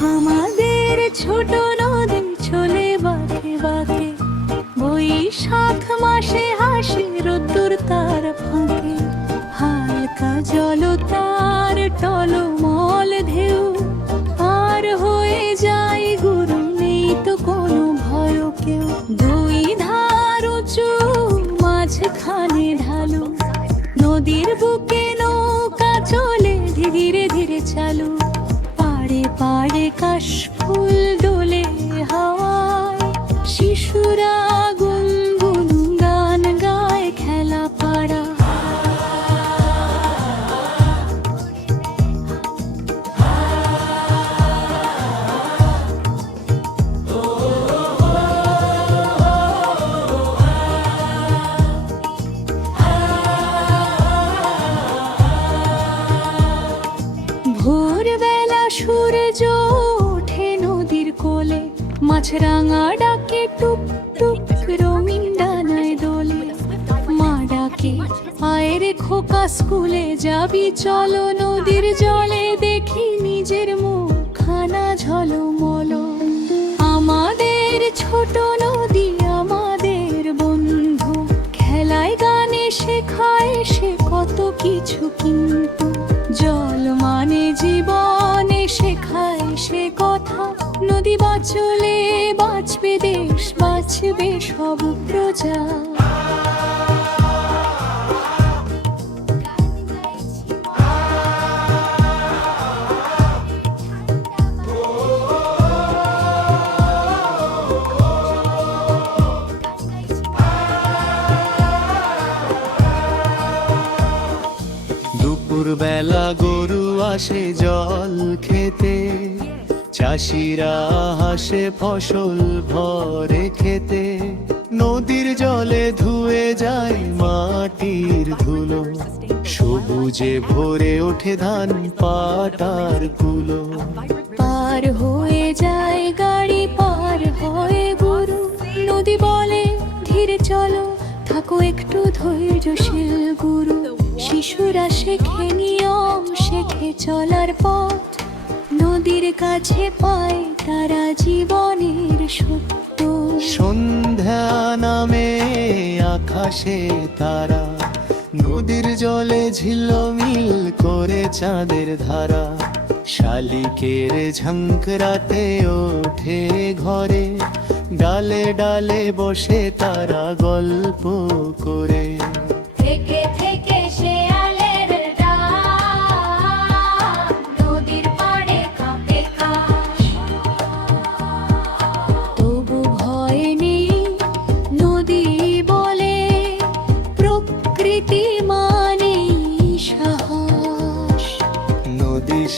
আমাদের ছোট নদী চলে বাঁকে বাঁকে। বৈশাখ মাসে হাসি রোদ্দুর তার মাছরাঙা ডাকে টুক টুক রঙিন ডানায় দোলে। মা ডাকে আয়ের খোকা, স্কুলে যাবি চলো, নদীর জলে দেখি নিজের মুখখানা ঝলমল। আমাদের ছোট নদী, আমাদের বন্ধু, খেলায় গানে শেখায় সে কত কিছু কিন্তু। জল মানে জীবনে শেখায় সে কথা নদী বাঁচলে বাঁচবে দেশ বাঁচবে সব প্রজা। দুপুর বেলা গরু আসে জল খেতে। চাষিরা হাসে ফসল ভরে খেতে। নদীর জলে ধুয়ে যায় মাটির ধুলো। সবুজে ভরে ওঠে ধান পাটারগুলো পার হয়ে যায় গাড়ি, পার হয়ে গুরু। নদী বলে, ধীরে চলো, থাকো একটু ধৈর্য ধৈর্যশীল গুরু। শিশুরা শেখে নিয়ম, শেখে চলার পথ। নদীর কাছে পায় তারা জীবনের সত্য। সন্ধ্যা নামে আকাশে তারা, নদীর জলে ঝিলমিল করে চাঁদের ধারা। শালিকের ঝঙ্করাতে ওঠে ঘরে, ডালে ডালে বসে তারা গল্প করে।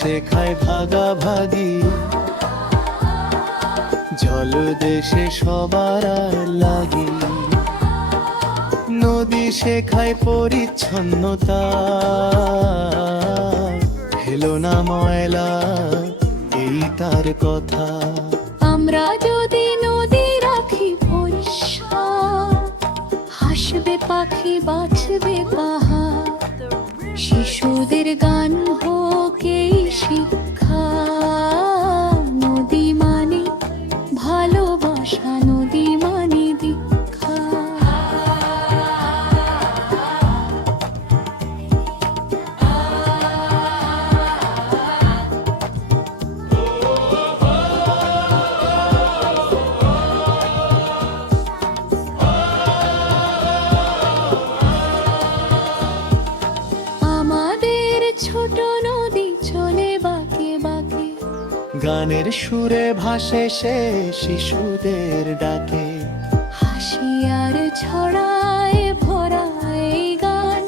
শেখায় ভাগাভাগি। জল দেশে সবার লাগি। নদী শেখায় পরিচ্ছন্নতা। হেলো না ময়লা, এই তার কথা। আমরা যদি ভালোবাসা দীক্ষা। আমাদের ছোট নদী চলে গানের সুরে ভাসে সে শিশুদের ডাকে। হাসি আর ছড়ায় ভরা গান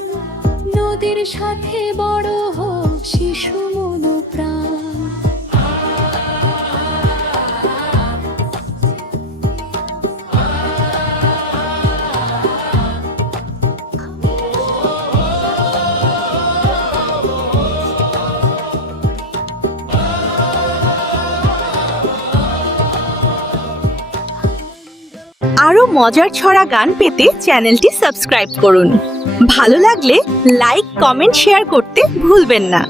নদীর সাথে আরও মজার ছড়া গান পেতে চ্যানেলটি সাবস্ক্রাইব করুন। ভালো লাগলে লাইক, কমেন্ট, শেয়ার করতে ভুলবেন না।